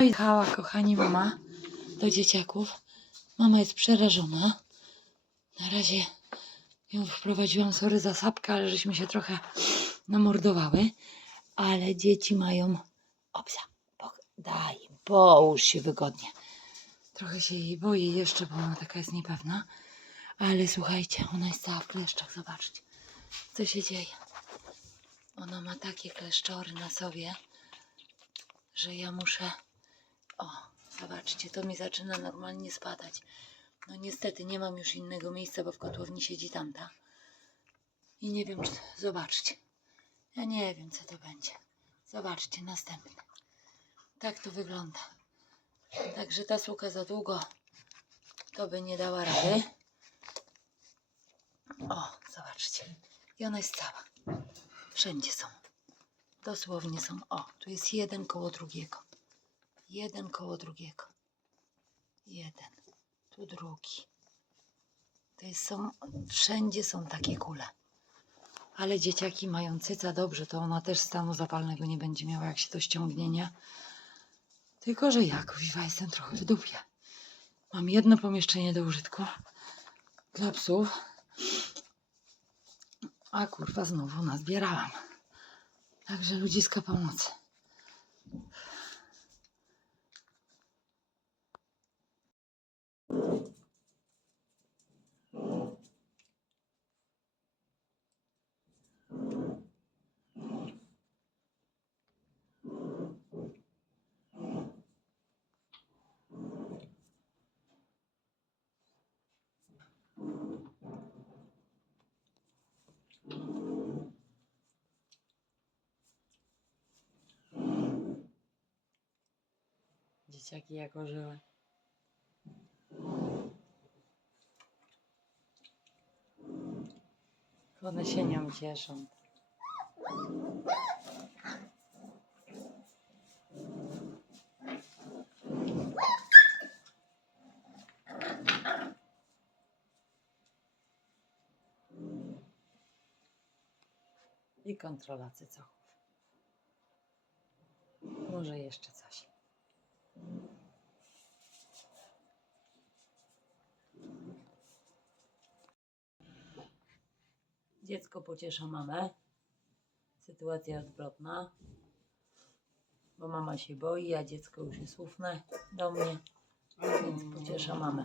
No i hała, kochani, mama do dzieciaków. Mama jest przerażona. Na razie ją wprowadziłam, sorry za sapkę, ale żeśmy się trochę namordowały. Ale dzieci mają... Obsa, daj połóż się wygodnie. Trochę się jej boję jeszcze, bo ona taka jest niepewna. Ale słuchajcie, ona jest cała w kleszczach, zobaczcie, co się dzieje. Ona ma takie kleszczory na sobie, że ja muszę... O, zobaczcie, to mi zaczyna normalnie spadać. No niestety nie mam już innego miejsca, bo w kotłowni siedzi tamta. I nie wiem, czy... Zobaczcie. Ja nie wiem, co to będzie. Zobaczcie, następny. Tak to wygląda. Także ta suka za długo to by nie dała rady. O, zobaczcie. I ona jest cała. Wszędzie są. Dosłownie są. O, tu jest jeden koło drugiego. Jeden koło drugiego. Jeden. Tu drugi. To jest, są, wszędzie są takie kule. Ale dzieciaki mają cyca dobrze, to ona też stanu zapalnego nie będzie miała, jak się to ściągnie, nie? Tylko, że ja, kuźwa, jestem trochę w dupie. Mam jedno pomieszczenie do użytku dla psów, a kurwa znowu nazbierałam. Także ludziska pomocy. Dzieciaki jak ożyły. One się nią. I kontrola cycochów. Może jeszcze coś. Dziecko pociesza mamę. Sytuacja odwrotna. Bo mama się boi, a dziecko już jest ufne do mnie, więc pociesza mamę.